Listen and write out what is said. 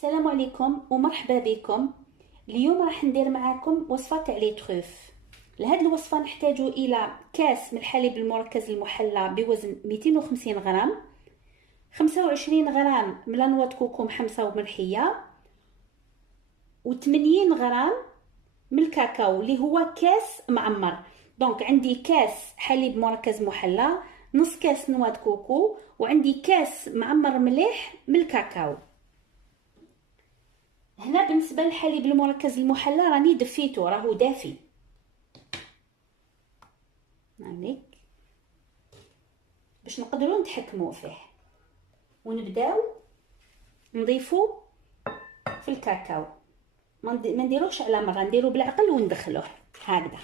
السلام عليكم ومرحبا بكم. اليوم راح ندير معاكم وصفه تاع لي تروف. لهاد الوصفه نحتاج الى كاس من الحليب المركز المحلى بوزن 250 غرام، 25 غرام من نواه كوكو محمصه وملحيه، و80 غرام من الكاكاو اللي هو كاس معمر. دونك عندي كاس حليب مركز محلى، نص كاس نواه كوكو، وعندي كاس معمر مليح من الكاكاو. هنا بالنسبه للحليب المركز المحلى راني دفيته، راهو دافي. هانيك باش نقدروا نتحكموا فيه. ونبداو نضيفو في الكاكاو، ما نديروش على مره، نديرو بالعقل وندخلوه هكذا.